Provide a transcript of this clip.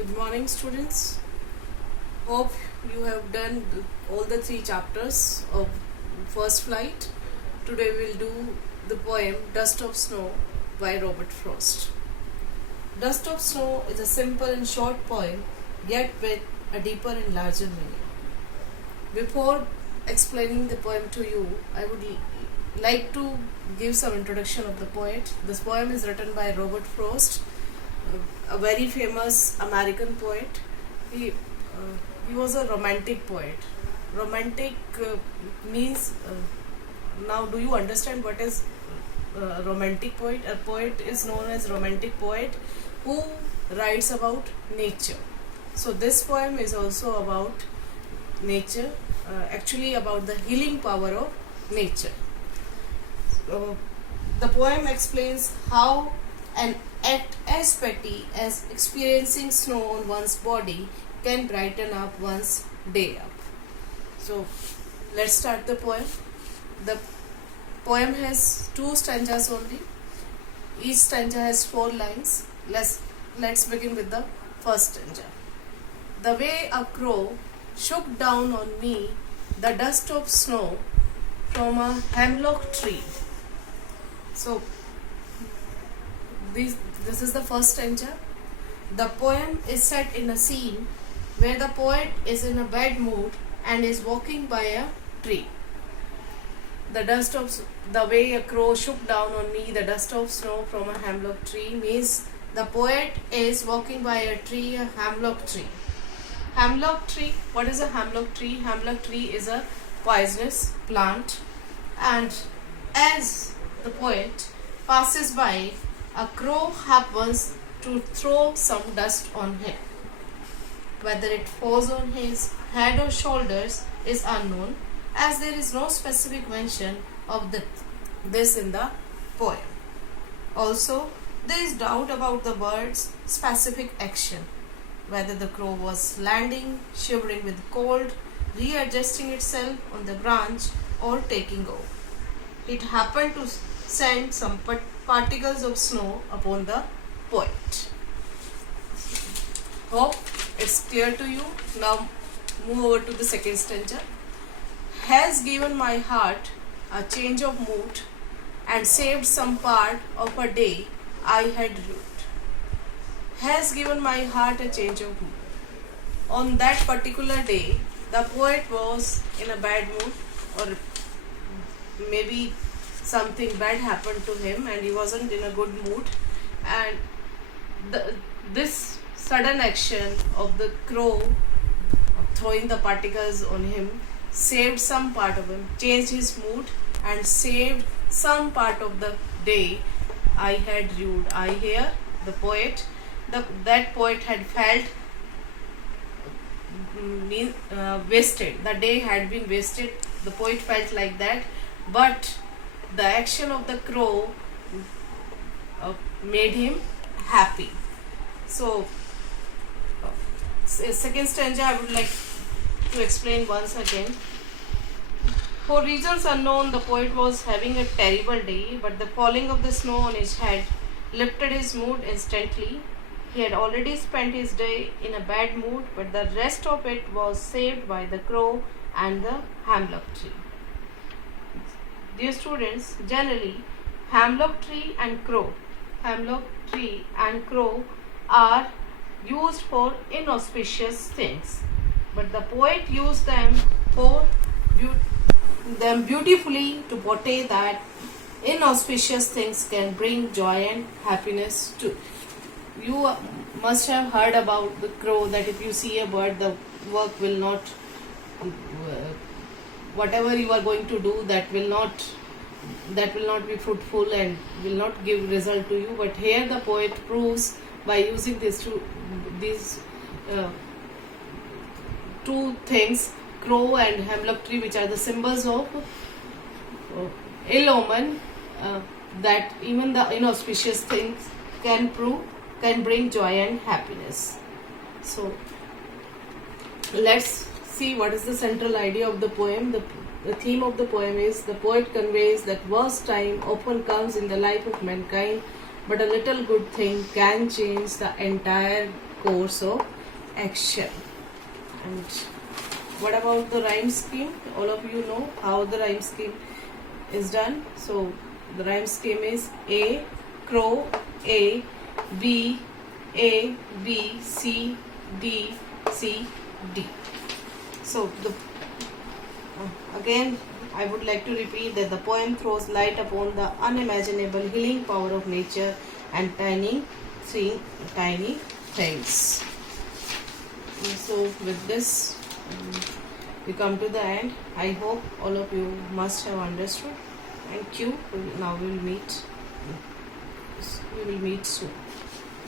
Good morning, students. Hope you have done all the three chapters of First Flight. Today we'll do the poem Dust of Snow by Robert Frost. Dust of Snow is a simple and short poem, yet with a deeper and larger meaning. Before explaining the poem to you, I would like to give some introduction of the poet. This poem is written by Robert Frost, a very famous American poet. He was a romantic poet. Romantic means now. Do you understand what is romantic poet? A poet is known as romantic poet who writes about nature. So this poem is also about nature. Actually, about the healing power of nature. The poem explains how an act as petty as experiencing snow on one's body can brighten up one's day up. So let's start the poem. The poem has 2 stanzas only. Each stanza has 4 lines. Let's begin with the first stanza. The way a crow shook down on me the dust of snow from a hemlock tree. So this is the first stanza. The poem is set in a scene where the poet is in a bad mood and is walking by a tree. The way a crow shook down on me the dust of snow from a hemlock tree means the poet is walking by a tree, a hemlock tree. Hemlock tree, what is a hemlock tree? Hemlock tree is a poisonous plant, and as the poet passes by, a crow happens to throw some dust on him. Whether it falls on his head or shoulders is unknown, as there is no specific mention of this in the poem. Also, there is doubt about the bird's specific action, whether the crow was landing, shivering with cold, readjusting itself on the branch, or taking off. It happened to send some particles of snow upon the poet. Hope it's clear to you. Now move over to the second stanza. Has given my heart a change of mood and saved some part of a day I had rued. Has given my heart a change of mood. On that particular day, the poet was in a bad mood, or maybe something bad happened to him and he wasn't in a good mood, and this sudden action of the crow throwing the particles on him saved some part of him, changed his mood and saved some part of the day I had rued. I hear the poet, that poet had felt wasted. The day had been wasted. The poet felt like that, but the action of the crow made him happy. So, second stanza I would like to explain once again. For reasons unknown, the poet was having a terrible day, but the falling of the snow on his head lifted his mood instantly. He had already spent his day in a bad mood, but the rest of it was saved by the crow and the hemlock tree. Dear students, generally, hemlock tree and crow are used for inauspicious things, but the poet used them beautifully to portray that inauspicious things can bring joy and happiness too. You must have heard about the crow, that if you see a bird, the work will not, whatever you are going to do, that will not be fruitful and will not give result to you. But here the poet proves by using these two things, crow and hemlock tree, which are the symbols of ill omen, that even the inauspicious things can bring joy and happiness. So let's see what is the central idea of the poem. The theme of the poem is the poet conveys that worst time often comes in the life of mankind, but a little good thing can change the entire course of action. And what about the rhyme scheme? All of you know how the rhyme scheme is done. So the rhyme scheme is A, crow, A, B, C, D, C, D. So again I would like to repeat that the poem throws light upon the unimaginable healing power of nature and tiny things. So with this we come to the end. I hope all of you must have understood. Thank you. Now we will meet soon.